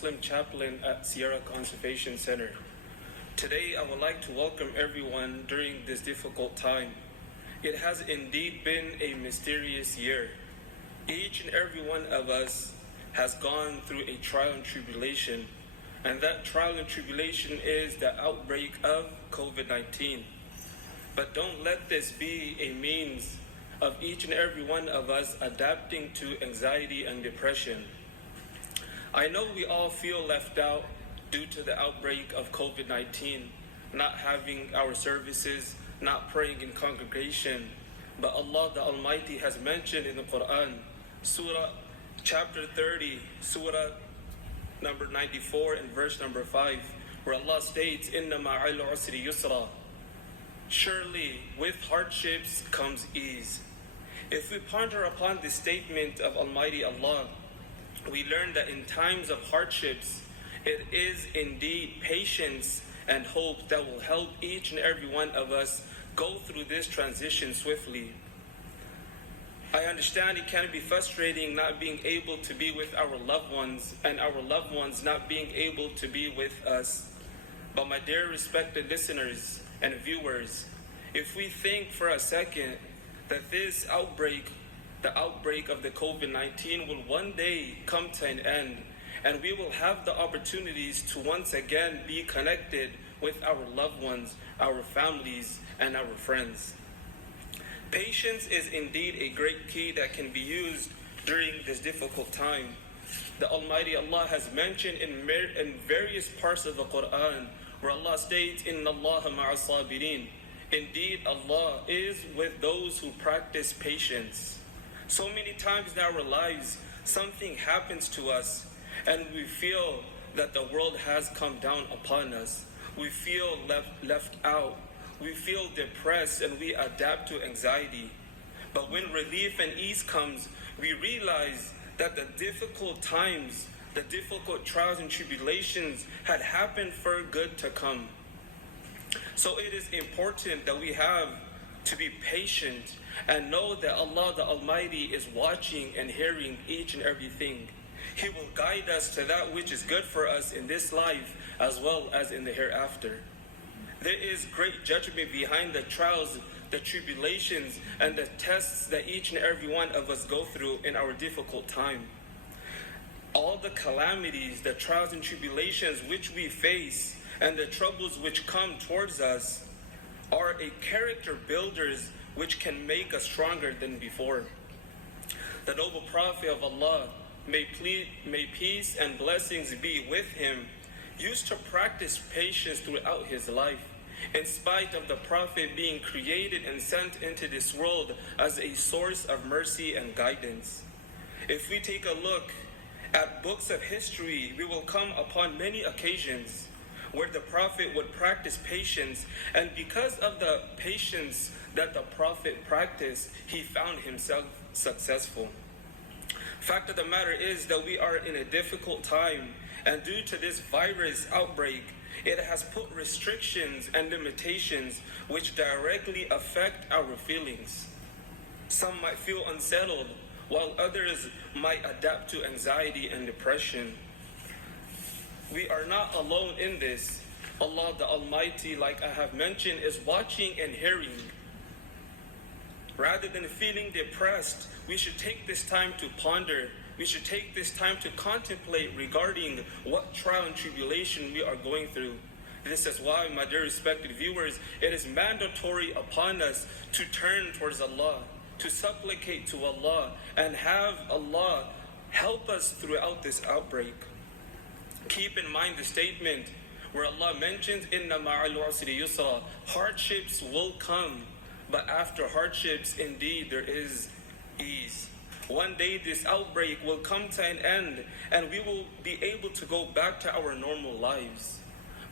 Muslim chaplain at Sierra Conservation Center. Today, I would like to welcome everyone during this difficult time. It has indeed been a mysterious year. Each and every one of us has gone through a trial and tribulation, and that trial and tribulation is the outbreak of COVID-19. But don't let this be a means of each and every one of us adapting to anxiety and depression. I know we all feel left out due to the outbreak of COVID-19, not having our services, not praying in congregation. But Allah the Almighty has mentioned in the Quran, Surah chapter 30, Surah number 94 and verse number 5, where Allah states, Inna ma'al usri yusra. Surely with hardships comes ease. If we ponder upon this statement of Almighty Allah, we learn that in times of hardships, it is indeed patience and hope that will help each and every one of us go through this transition swiftly. I understand it can be frustrating not being able to be with our loved ones and our loved ones not being able to be with us. But my dear respected listeners and viewers, if we think for a second that this outbreak, the outbreak of the COVID-19 will one day come to an end, and we will have the opportunities to once again be connected with our loved ones, our families, and our friends. Patience is indeed a great key that can be used during this difficult time. The Almighty Allah has mentioned in various parts of the Quran where Allah states, Inna Allaha ma'as sabirin. Indeed, Allah is with those who practice patience. So many times in our lives, something happens to us and we feel that the world has come down upon us. We feel left out. We feel depressed and we adapt to anxiety. But when relief and ease comes, we realize that the difficult times, the difficult trials and tribulations had happened for good to come. So it is important that we have to be patient and know that Allah the Almighty is watching and hearing each and everything. He will guide us to that which is good for us in this life as well as in the hereafter. There is great judgment behind the trials, the tribulations, and the tests that each and every one of us go through in our difficult time. All the calamities, the trials and tribulations which we face, and the troubles which come towards us are a character builders which can make us stronger than before. The noble Prophet of Allah, may peace and blessings be with him, used to practice patience throughout his life, in spite of the Prophet being created and sent into this world as a source of mercy and guidance. If we take a look at books of history, we will come upon many occasions where the Prophet would practice patience, and because of the patience that the Prophet practiced, he found himself successful. Fact of the matter is that we are in a difficult time, and due to this virus outbreak, it has put restrictions and limitations which directly affect our feelings. Some might feel unsettled, while others might adapt to anxiety and depression. We are not alone in this. Allah the Almighty, like I have mentioned, is watching and hearing. Rather than feeling depressed, we should take this time to ponder. We should take this time to contemplate regarding what trial and tribulation we are going through. This is why, my dear respected viewers, it is mandatory upon us to turn towards Allah, to supplicate to Allah, and have Allah help us throughout this outbreak. Keep in mind the statement where Allah mentions, Inna ma'al usri yusra. Hardships will come, but after hardships, indeed, there is ease. One day this outbreak will come to an end and we will be able to go back to our normal lives.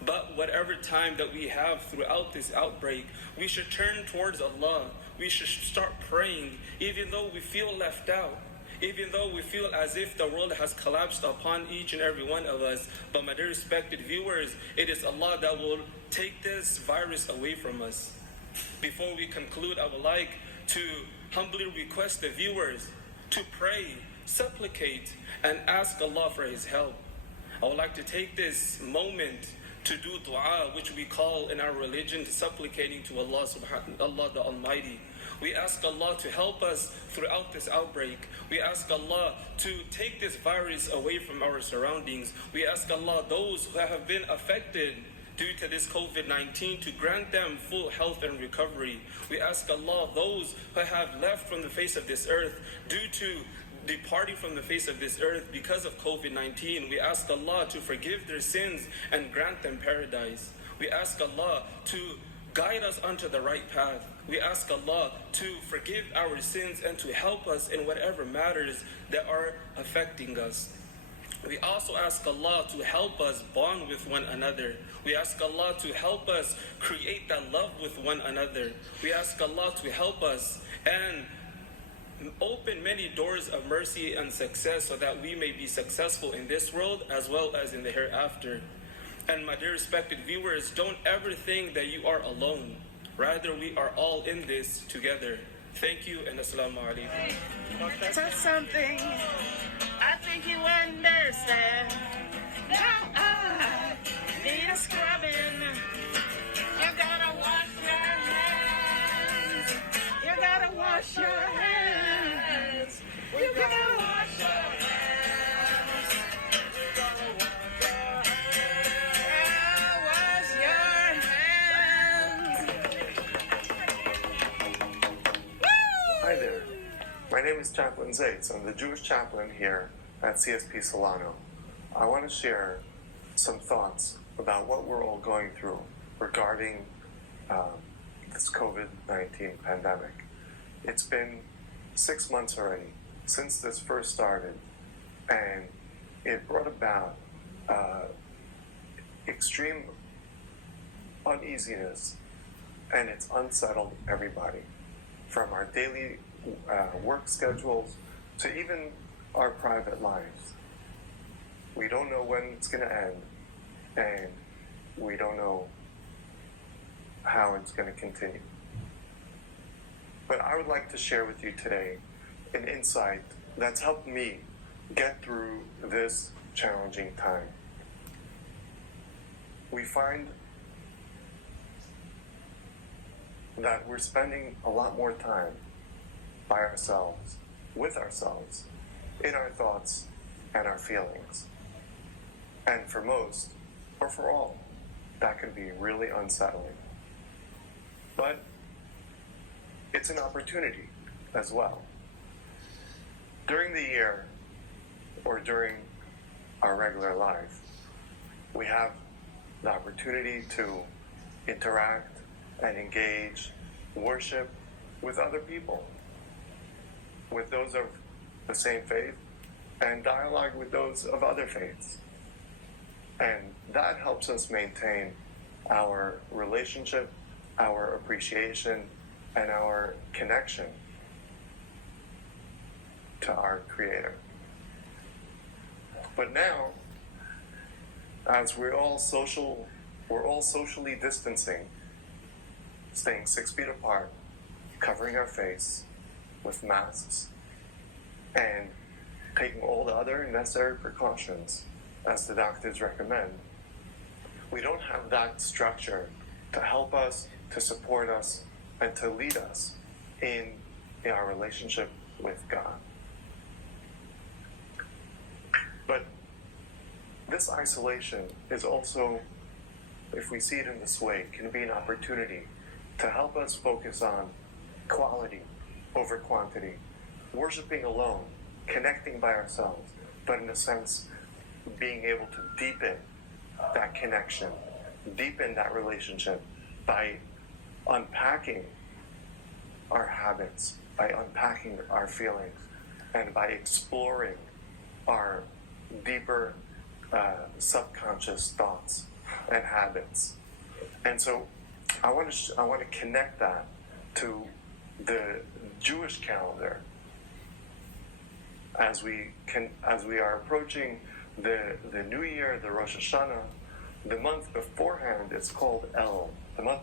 But whatever time that we have throughout this outbreak, we should turn towards Allah. We should start praying, even though we feel left out, even though we feel as if the world has collapsed upon each and every one of us. But my dear respected viewers, it is Allah that will take this virus away from us. Before we conclude, I would like to humbly request the viewers to pray, supplicate, and ask Allah for His help. I would like to take this moment to do dua, which we call in our religion supplicating to Allah Allah the Almighty. We ask Allah to help us throughout this outbreak. We ask Allah to take this virus away from our surroundings. We ask Allah those who have been affected due to this COVID-19 to grant them full health and recovery. We ask Allah those who have left from the face of this earth due to departing from the face of this earth because of COVID-19. We ask Allah to forgive their sins and grant them paradise. We ask Allah to guide us onto the right path. We ask Allah to forgive our sins and to help us in whatever matters that are affecting us. We also ask Allah to help us bond with one another. We ask Allah to help us create that love with one another. We ask Allah to help us and open many doors of mercy and success so that we may be successful in this world as well as in the hereafter. And my dear respected viewers, don't ever think that you are alone. Rather, we are all in this together. Thank you and Assalamu alaikum. To something I think you understand. Now I need a scrubbing. You gotta wash your hands. You gotta wash your hands. You gotta wash your hands. You gotta wash your hands. Woo! Hi there. My name is Chaplain Zaitz. I'm the Jewish chaplain here at CSP Solano. I want to share some thoughts about what we're all going through regarding this COVID-19 pandemic. It's been 6 months already since this first started, and it brought about extreme uneasiness, and it's unsettled everybody, from our daily work schedules to even our private lives. We don't know when it's going to end, and we don't know how it's going to continue. But I would like to share with you today an insight that's helped me get through this challenging time. We find that we're spending a lot more time by ourselves, with ourselves, in our thoughts and our feelings. And for most, or for all, that can be really unsettling. But it's an opportunity as well. During the year, or during our regular life, we have the opportunity to interact and engage, worship with other people, with those of the same faith, and dialogue with those of other faiths. And that helps us maintain our relationship, our appreciation, and our connection to our Creator. But now, as we're all socially distancing, staying 6 feet apart, covering our face with masks, and taking all the other necessary precautions as the doctors recommend, we don't have that structure to help us, to support us, and to lead us in our relationship with God. But this isolation is also, if we see it in this way, can be an opportunity to help us focus on quality over quantity, worshiping alone, connecting by ourselves, but in a sense, being able to deepen that connection, deepen that relationship by unpacking our habits, by unpacking our feelings, and by exploring our deeper subconscious thoughts and habits. And so I want to connect that to the Jewish calendar as we are approaching the New Year, the Rosh Hashanah. The month beforehand is called El. The month